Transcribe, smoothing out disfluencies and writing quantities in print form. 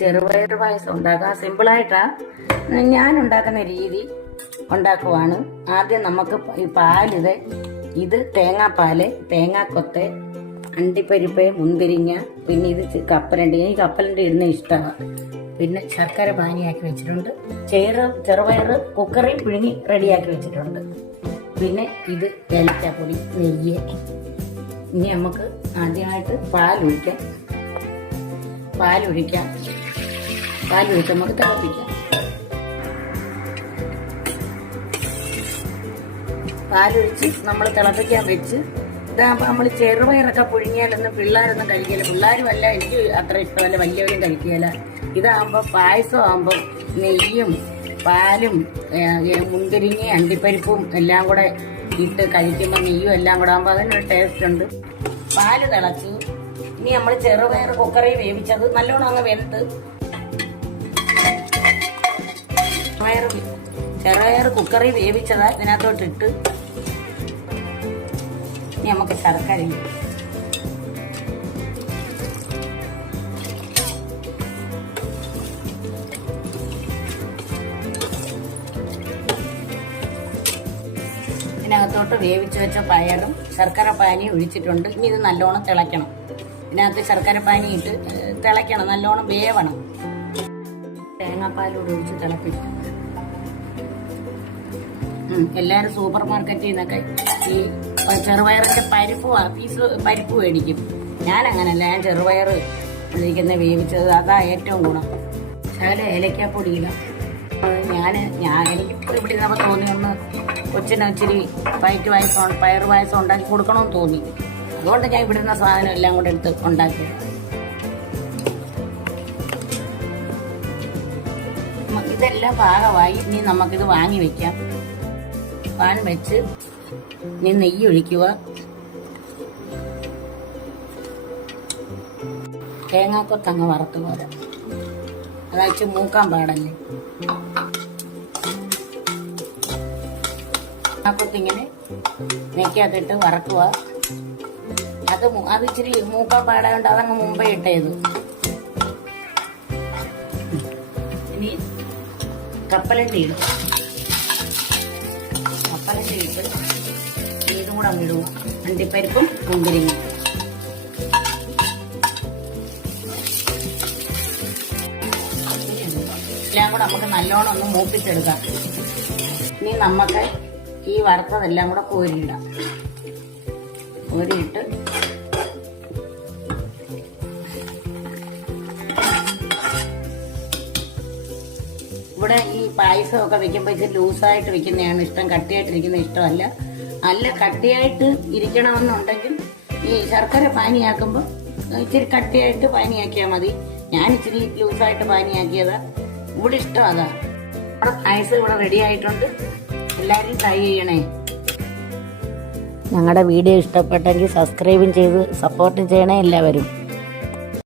ചെറുപയർ പായസം ഉണ്ടാക്കാം. സിമ്പിളായിട്ടാ ഞാൻ ഉണ്ടാക്കുന്ന രീതി ഉണ്ടാക്കുവാണ്. ആദ്യം നമുക്ക് ഈ പാലിത് ഇത് തേങ്ങാപ്പാല്, തേങ്ങാക്കൊത്ത്, അണ്ടിപ്പരിപ്പ്, മുന്തിരിങ്ങ, പിന്നെ ഇത് കപ്പലണ്ടി. ഈ കപ്പലണ്ടി ഇടുന്ന ഇഷ്ടമാണ്. പിന്നെ ശർക്കര പാനിയാക്കി വെച്ചിട്ടുണ്ട്. ചെറുപയർ കുക്കറിൽ പിഴുങ്ങി റെഡിയാക്കി വെച്ചിട്ടുണ്ട്. പിന്നെ ഇത് ഏലക്കാപ്പൊടി, നെയ്യ്. ഇനി നമുക്ക് ആദ്യമായിട്ട് പാലൊഴിച്ച് നമുക്ക് തിളപ്പിക്കാം. പാലൊഴിച്ച് നമ്മൾ തിളപ്പിക്കാൻ വെച്ച് ഇതാകുമ്പോൾ നമ്മൾ ചെറുപയറൊക്കെ പുഴുങ്ങിയാലൊന്നും പിള്ളേരൊന്നും കഴിക്കില്ല. പിള്ളേരുമല്ല, എനിക്ക് അത്ര ഇഷ്ടമല്ല, വലിയവരും കഴിക്കുകയില്ല. ഇതാകുമ്പോൾ പായസം ആകുമ്പോൾ നെയ്യും പാലും മുന്തിരിങ്ങയും അണ്ടിപ്പരിപ്പും എല്ലാം കൂടെ ഇട്ട് കഴിക്കുമ്പോൾ നെയ്യും എല്ലാം കൂടെ ആകുമ്പോൾ അതിനൊരു ടേസ്റ്റ് ഉണ്ട്. പാല് തിളച്ചു. ഇനി നമ്മൾ ചെറുപയർ കുക്കറിൽ വേവിച്ചത് നല്ലോണം അങ്ങ് വെന്ത് ചെറുപയർ കുക്കറിൽ വേവിച്ചതാ ഇതിനകത്തോട്ടിട്ട് ഇനി നമുക്ക് ശർക്കര ഇതിനകത്തോട്ട് വേവിച്ച് വെച്ച പയറും ശർക്കര പാനി ഒഴിച്ചിട്ടുണ്ട്. ഇനി ഇത് നല്ലോണം തിളയ്ക്കണം. ഇതിനകത്ത് ശർക്കര പാനി ഇട്ട് തിളയ്ക്കണം, നല്ലോണം വേവണം. തേങ്ങാപ്പാലൂടെ ഒഴിച്ച് തിളപ്പിക്കണം. എല്ലാവരും സൂപ്പർ മാർക്കറ്റിൽ നിന്നൊക്കെ ഈ ചെറുപയറിന്റെ പരിപ്പ് മേടിക്കും. ഞാൻ അങ്ങനല്ല, ഞാൻ ചെറുപയർ ഇരിക്കുന്ന വേവിച്ചത് അതാ ഏറ്റവും ഗുണം. ശകല ഏലക്കാപ്പൊടിയില്ല. എനിക്ക് ഇവിടെ നമുക്ക് തോന്നി ഒന്ന് കൊച്ചിന് ഇച്ചിരി പയർ പായസം ഉണ്ടാക്കി കൊടുക്കണമെന്ന് തോന്നി. അതുകൊണ്ട് ഞാൻ ഇവിടുന്ന സാധനം എല്ലാം കൂടെ എടുത്ത് ഉണ്ടാക്കി. ഇതെല്ലാം പാകമായി. ഇനി നമുക്കിത് വാങ്ങി വെക്കാം. പാൻ വെച്ച് ഇനി നെയ്യ് ഒഴിക്കുക. തേങ്ങാക്കൊത്തങ്ങ് വറുത്ത് പോരാ, അതായത് മൂക്കാൻ പാടല്ലേ. തേങ്ങാക്കൊത്തിങ്ങനെ നെയ്ക്കകത്തിട്ട് വറക്കുക. അത് ഇച്ചിരി മൂക്കാൻ പാടാണ്ട് അതങ്ങ് മുമ്പേ ഇട്ടത്. ഇനി കപ്പലണ്ടി ഇടും. കപ്പലണ്ടി ഇട്ട് ഇതും കൂടെ അങ്ങ് ഇടുക. അണ്ടിപ്പരിപ്പും മുന്തിരിങ്ങയും എല്ലാം കൂടെ നമുക്ക് നല്ലോണം ഒന്ന് മൂപ്പിച്ചെടുക്കാം. ഇനി നമുക്ക് ഈ വറുത്തതെല്ലാം കൂടെ കോരിയിടാം. കോരിയിട്ട് ഇവിടെ ഈ പായസമൊക്കെ വെക്കുമ്പോൾ ഇച്ചിരി ലൂസായിട്ട് വെക്കുന്നതാണ് ഇഷ്ടം, കട്ടിയായിട്ടിരിക്കുന്ന ഇഷ്ടമല്ല. നല്ല കട്ടിയായിട്ട് ഇരിക്കണമെന്നുണ്ടെങ്കിൽ ഈ ശർക്കര പാനിയാക്കുമ്പോൾ ഇച്ചിരി കട്ടിയായിട്ട് പാനിയാക്കിയാൽ മതി. ഞാൻ ഇച്ചിരി ലൂസായിട്ട് പാനിയാക്കിയതാ. ഇവിടെ ഇഷ്ടം അതാ. നമ്മുടെ പായസം ഇവിടെ റെഡി ആയിട്ടുണ്ട്. എല്ലാവരും ട്രൈ ചെയ്യണേ. ഞങ്ങളുടെ വീഡിയോ ഇഷ്ടപ്പെട്ടെങ്കിൽ സബ്സ്ക്രൈബും ചെയ്ത് സപ്പോർട്ടും ചെയ്യണേ എല്ലാവരും.